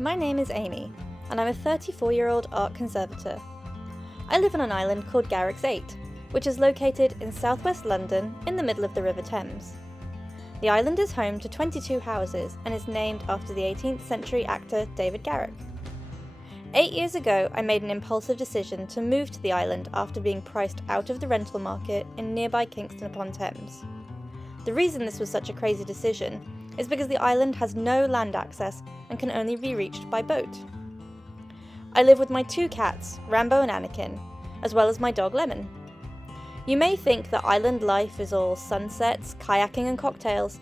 My name is Amy, and I'm a 34-year-old art conservator. I live on an island called Garrick's 8, which is located in southwest London in the middle of the River Thames. The island is home to 22 houses and is named after the 18th century actor David Garrick. 8 years ago, I made an impulsive decision to move to the island after being priced out of the rental market in nearby Kingston upon Thames. The reason this was such a crazy decision is because the island has no land access and can only be reached by boat. I live with my 2 cats, Rambo and Anakin, as well as my dog Lemon. You may think that island life is all sunsets, kayaking and cocktails,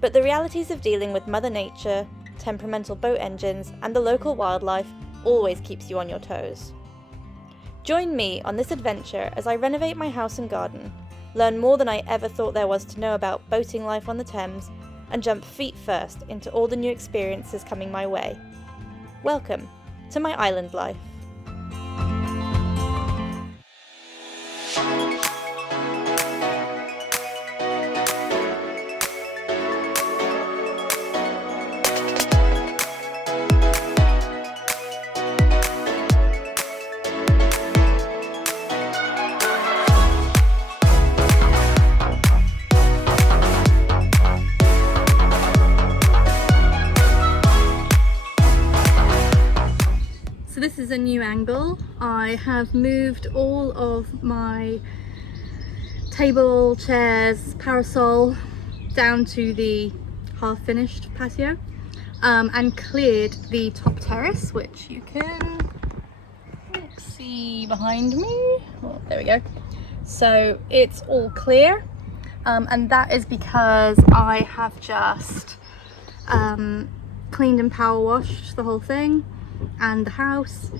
but the realities of dealing with Mother Nature, temperamental boat engines and the local wildlife always keeps you on your toes. Join me on this adventure as I renovate my house and garden, learn more than I ever thought there was to know about boating life on the Thames, and jump feet first into all the new experiences coming my way. Welcome to my island life. So this is a new angle. I have moved all of my table, chairs, parasol down to the half-finished patio and cleared the top terrace, which you can see behind me. Oh, there we go. So it's all clear and that is because I have just cleaned and power washed the whole thing and the house,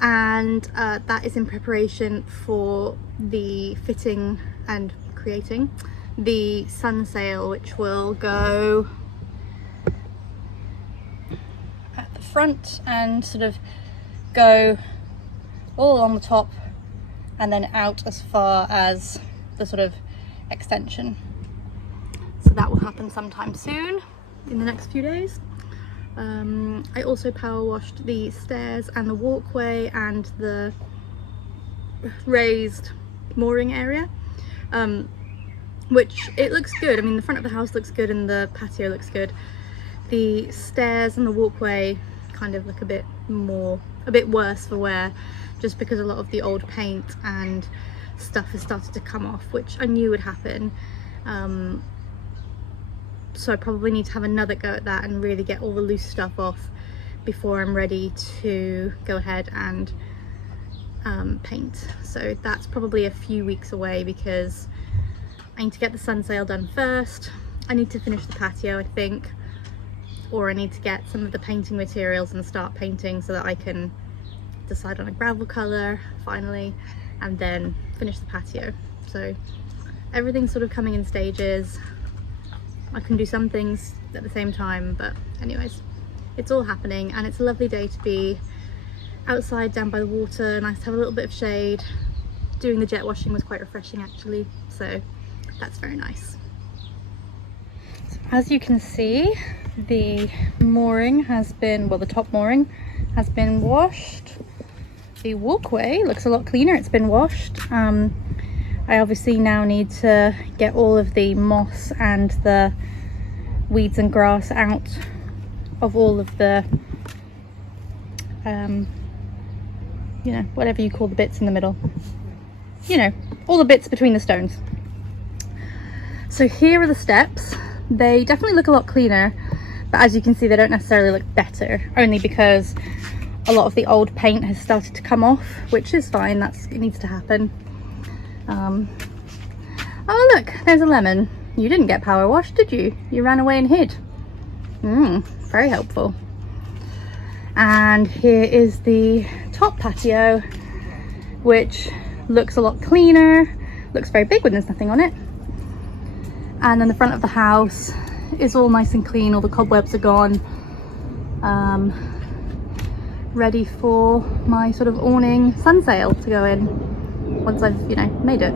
and that is in preparation for the fitting and creating the sun sail, which will go at the front and sort of go all along the top and then out as far as the sort of extension. So that will happen sometime soon in the next few days. I also power washed the stairs and the walkway and the raised mooring area, which it looks good. I mean, the front of the house looks good and the patio looks good. The stairs and the walkway kind of look a bit worse for wear, just because a lot of the old paint and stuff has started to come off, which I knew would happen. So I probably need to have another go at that and really get all the loose stuff off before I'm ready to go ahead and paint. So that's probably a few weeks away because I need to get the sun sail done first. I need to finish the patio, I think, or I need to get some of the painting materials and start painting so that I can decide on a gravel colour finally and then finish the patio. So everything's sort of coming in stages. I can do some things at the same time, but anyways, it's all happening and it's a lovely day to be outside down by the water. Nice to have a little bit of shade. Doing the jet washing was quite refreshing actually, so that's very nice. So as you can see, the mooring has been, well, the top mooring has been washed. The walkway looks a lot cleaner, it's been washed. I obviously now need to get all of the moss and the weeds and grass out of all of the you know, whatever you call the bits in the middle, you know, all the bits between the stones. So here are the steps. They definitely look a lot cleaner, but as you can see, they don't necessarily look better, only because a lot of the old paint has started to come off, which is fine, it needs to happen. Oh look, there's a Lemon. You didn't get power washed, did you? You ran away and hid. Very helpful. And here is the top patio, which looks a lot cleaner, looks very big when there's nothing on it. And then the front of the house is all nice and clean, all the cobwebs are gone. Ready for my sort of awning sun sail to go in once I've, you know, made it.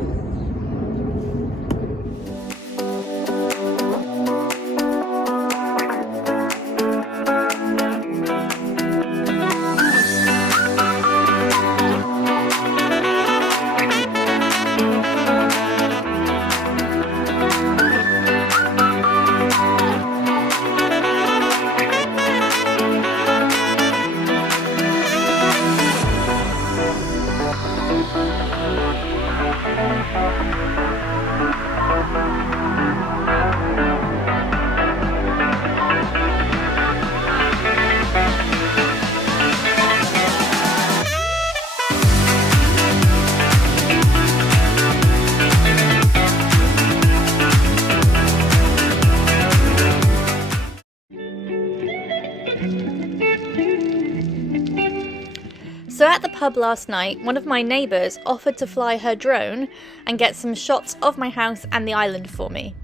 So at the pub last night, one of my neighbours offered to fly her drone and get some shots of my house and the island for me.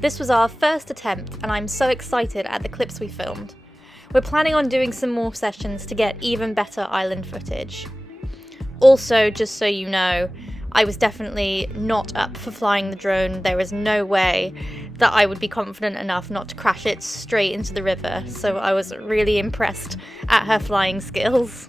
This was our first attempt and I'm so excited at the clips we filmed. We're planning on doing some more sessions to get even better island footage. Also, just so you know, I was definitely not up for flying the drone. There was no way that I would be confident enough not to crash it straight into the river, so I was really impressed at her flying skills.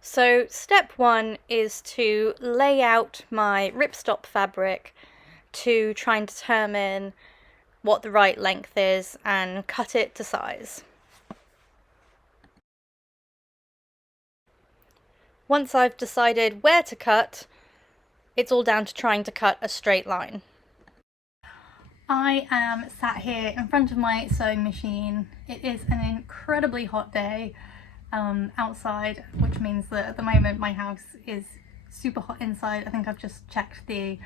So step one is to lay out my ripstop fabric to try and determine what the right length is and cut it to size. Once I've decided where to cut, it's all down to trying to cut a straight line. I am sat here in front of my sewing machine. It is an incredibly hot day outside, which means that at the moment my house is super hot inside. I think I've just checked the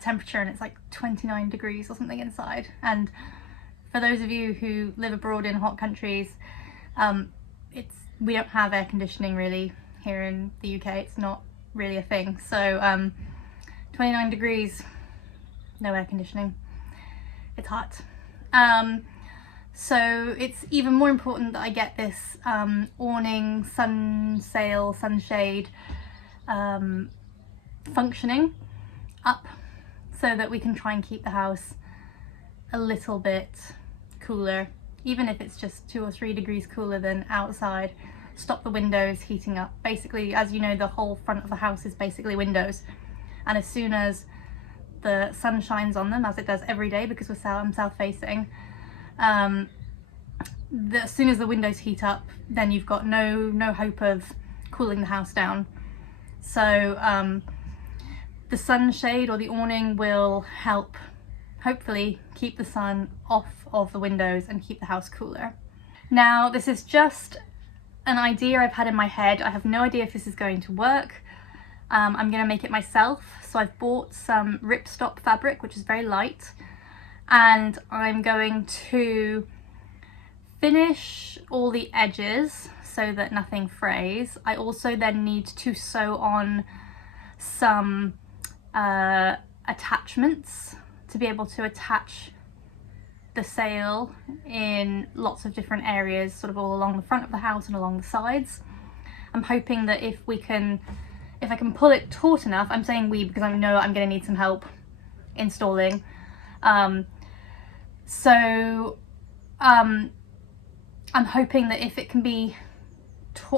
temperature and it's like 29 degrees or something inside. And for those of you who live abroad in hot countries, we don't have air conditioning really here in the UK. It's not really a thing. So 29 degrees, no air conditioning. It's hot. So it's even more important that I get this awning, sun sail, sunshade functioning up so that we can try and keep the house a little bit cooler, even if it's just 2 or 3 degrees cooler than outside. Stop the windows heating up. Basically, as you know, the whole front of the house is basically windows, and as soon as the sun shines on them, as it does every day because I'm south facing, as soon as the windows heat up, then you've got no hope of cooling the house down. So the sunshade or the awning will help hopefully keep the sun off of the windows and keep the house cooler. Now, this is just an idea I've had in my head. I have no idea if this is going to work. I'm going to make it myself. So I've bought some ripstop fabric, which is very light, and I'm going to finish all the edges so that nothing frays. I also then need to sew on some attachments to be able to attach the sail in lots of different areas, sort of all along the front of the house and along the sides. I'm hoping that if I can pull it taut enough, I'm saying we because I know I'm going to need some help installing. I'm hoping that if it can be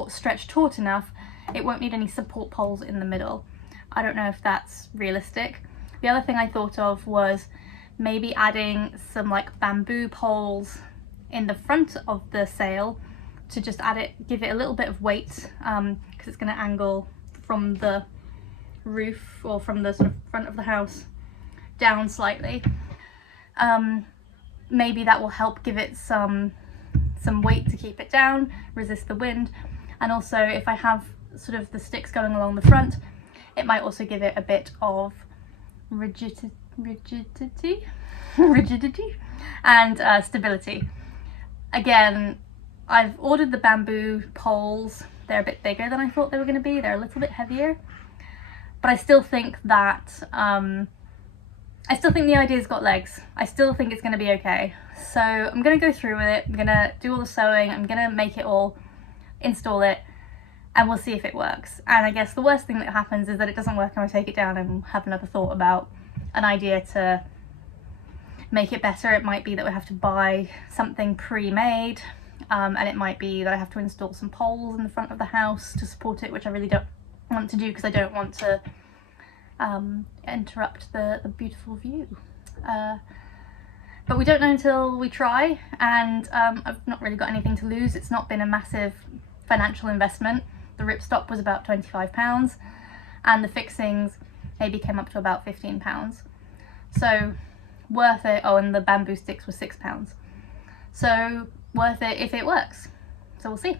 stretched taut enough, it won't need any support poles in the middle. I don't know if that's realistic. The other thing I thought of was maybe adding some like bamboo poles in the front of the sail to just give it a little bit of weight, because it's going to angle from the roof or from the sort of front of the house down slightly. Maybe that will help give it some weight to keep it down, resist the wind. And also if I have sort of the sticks going along the front, it might also give it a bit of rigidity and stability. Again, I've ordered the bamboo poles. They're a bit bigger than I thought they were going to be. They're a little bit heavier, but I still think that the idea's got legs. I still think it's going to be okay. So I'm going to go through with it. I'm going to do all the sewing. I'm going to make it all, install it, and we'll see if it works. And I guess the worst thing that happens is that it doesn't work and I take it down and have another thought about an idea to make it better. It might be that we have to buy something pre-made, and it might be that I have to install some poles in the front of the house to support it, which I really don't want to do because I don't want to interrupt the beautiful view. But we don't know until we try, and I've not really got anything to lose. It's not been a massive financial investment. The ripstop was about £25 and the fixings maybe came up to about £15. So worth it. Oh, and the bamboo sticks were £6. So worth it if it works. So we'll see.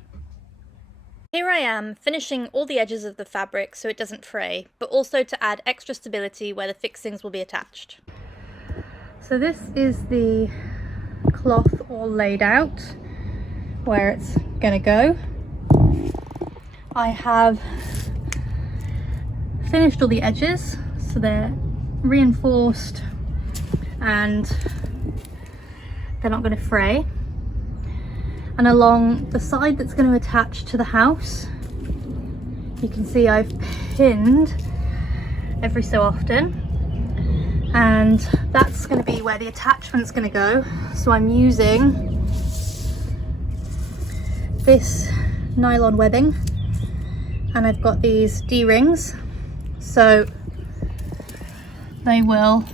Here I am, finishing all the edges of the fabric so it doesn't fray, but also to add extra stability where the fixings will be attached. So this is the cloth all laid out where it's gonna go. I have finished all the edges, so they're reinforced and they're not going to fray. And along the side that's going to attach to the house, you can see I've pinned every so often, and that's going to be where the attachment's going to go. So I'm using this nylon webbing, and I've got these D-rings, so they will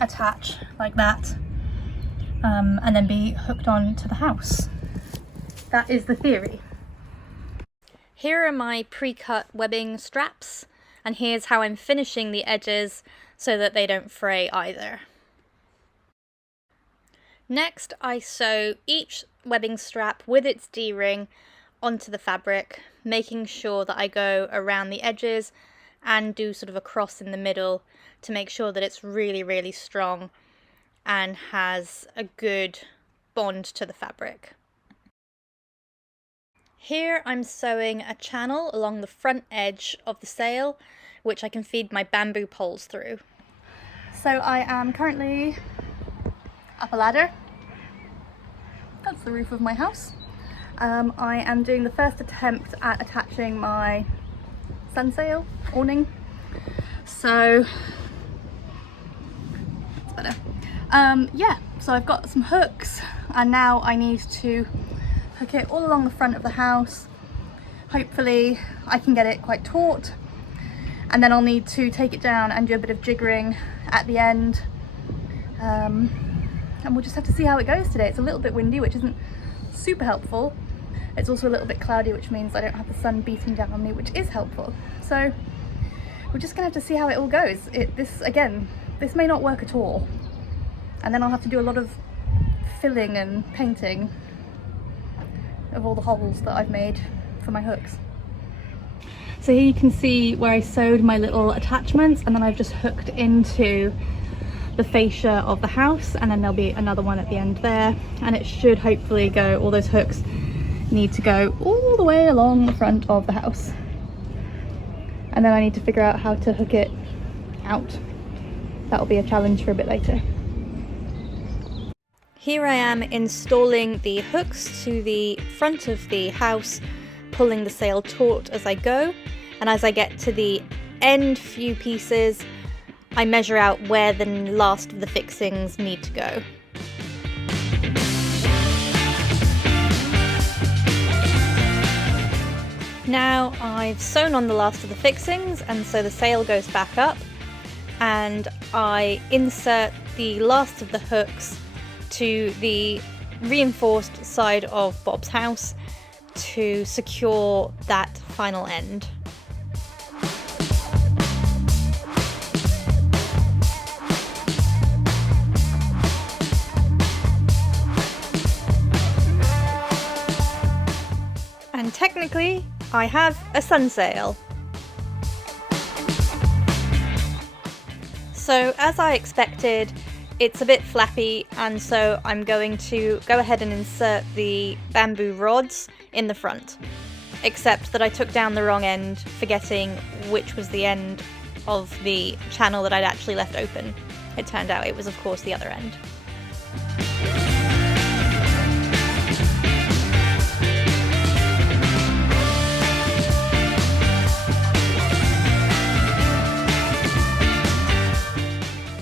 attach like that, and then be hooked on to the house. That is the theory. Here are my pre-cut webbing straps, and here's how I'm finishing the edges so that they don't fray either. Next, I sew each webbing strap with its D-ring onto the fabric, making sure that I go around the edges and do sort of a cross in the middle to make sure that it's really, really strong and has a good bond to the fabric. Here I'm sewing a channel along the front edge of the sail, which I can feed my bamboo poles through. So I am currently up a ladder. That's the roof of my house. I am doing the first attempt at attaching my sun sail awning. So it's better. Yeah, so I've got some hooks, and now I need to hook it all along the front of the house. Hopefully I can get it quite taut, and then I'll need to take it down and do a bit of jiggering at the end, and we'll just have to see how it goes today. It's a little bit windy, which isn't super helpful. It's also a little bit cloudy, which means I don't have the sun beating down on me, which is helpful. So we're just gonna have to see how it all goes. This may not work at all, and then I'll have to do a lot of filling and painting of all the holes that I've made for my hooks. So here you can see where I sewed my little attachments, and then I've just hooked into the fascia of the house, and then there'll be another one at the end there, and it should hopefully go, all those hooks need to go all the way along the front of the house. And then I need to figure out how to hook it out. That'll be a challenge for a bit later. Here I am installing the hooks to the front of the house, pulling the sail taut as I go, and as I get to the end few pieces, I measure out where the last of the fixings need to go. Now I've sewn on the last of the fixings, and so the sail goes back up, and I insert the last of the hooks to the reinforced side of Bob's house to secure that final end. And technically, I have a sun sail. So as I expected, it's a bit flappy, and so I'm going to go ahead and insert the bamboo rods in the front. Except that I took down the wrong end, forgetting which was the end of the channel that I'd actually left open. It turned out it was, of course, the other end.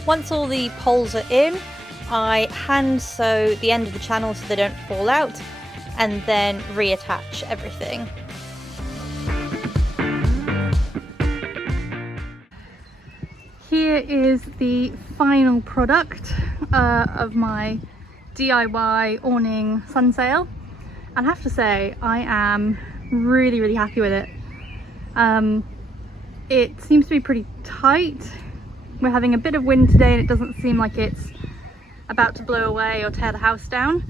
Once all the poles are in, I hand sew the end of the channel so they don't fall out, and then reattach everything. Here is the final product of my DIY awning sun sail. I have to say, I am really happy with it. It seems to be pretty tight. We're having a bit of wind today and it doesn't seem like it's about to blow away or tear the house down.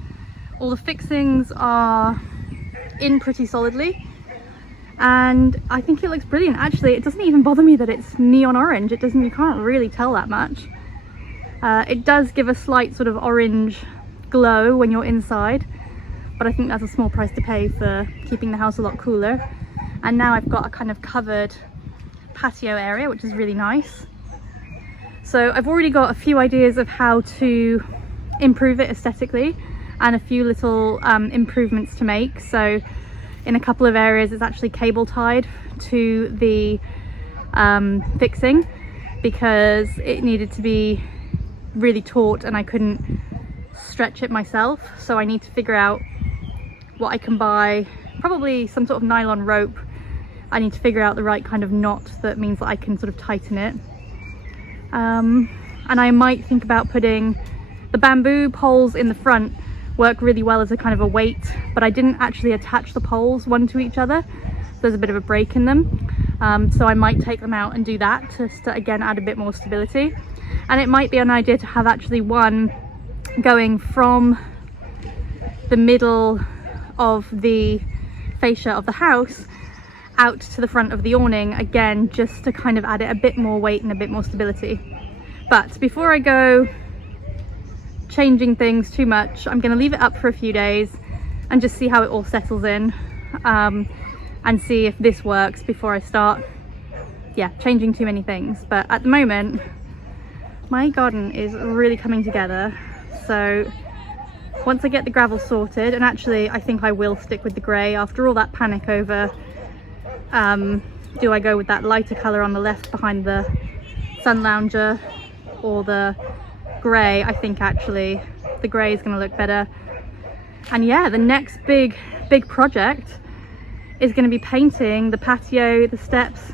All the fixings are in pretty solidly and I think it looks brilliant. Actually, it doesn't even bother me that it's neon orange. You can't really tell that much. It does give a slight sort of orange glow when you're inside, but I think that's a small price to pay for keeping the house a lot cooler. And now I've got a kind of covered patio area, which is really nice. So I've already got a few ideas of how to improve it aesthetically and a few little improvements to make. So in a couple of areas it's actually cable tied to the fixing because it needed to be really taut and I couldn't stretch it myself. So I need to figure out what I can buy, probably some sort of nylon rope. I need to figure out the right kind of knot that means that I can sort of tighten it. And I might think about putting the bamboo poles in the front. Work really well as a kind of a weight, but I didn't actually attach the poles one to each other. There's a bit of a break in them, so I might take them out and do that just to again add a bit more stability. And it might be an idea to have actually one going from the middle of the fascia of the house out to the front of the awning, again just to kind of add it a bit more weight and a bit more stability. But before I go changing things too much, I'm going to leave it up for a few days and just see how it all settles in, and see if this works before I start changing too many things. But at the moment my garden is really coming together, so once I get the gravel sorted, and actually I think I will stick with the grey after all that panic over do I go with that lighter colour on the left behind the sun lounger or the grey. I think actually the grey is going to look better. And yeah, the next big project is going to be painting the patio, the steps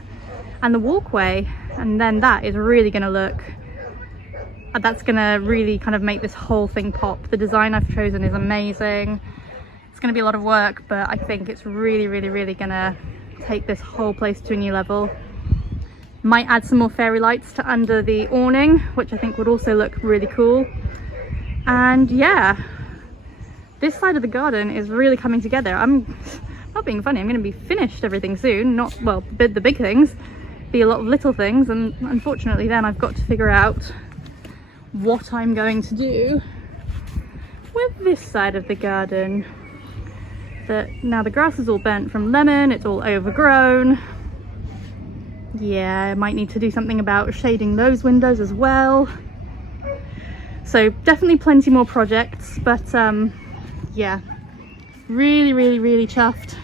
and the walkway, and then that is really going to look, that's going to really kind of make this whole thing pop. The design I've chosen is amazing. It's going to be a lot of work, but I think it's really going to take this whole place to a new level. Might add some more fairy lights to under the awning, which I think would also look really cool. And yeah, this side of the garden is really coming together. I'm not being funny, I'm going to be finished everything soon. Not, well, the big things, be a lot of little things, and unfortunately then I've got to figure out what I'm going to do with this side of the garden. That now the grass is all burnt from lemon, it's all overgrown. Yeah, I might need to do something about shading those windows as well. So definitely plenty more projects, but yeah, really chuffed.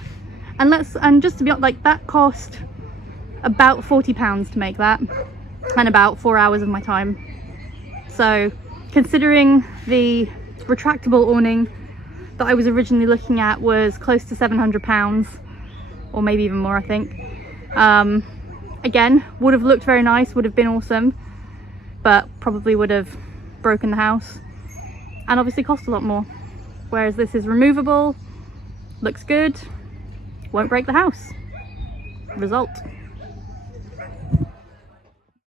And just to be like, that cost about £40 to make that, and about 4 hours of my time. So considering the retractable awning that I was originally looking at was close to £700, or maybe even more, I think. Again, would have looked very nice, would have been awesome, but probably would have broken the house and obviously cost a lot more. Whereas this is removable, looks good, won't break the house. Result.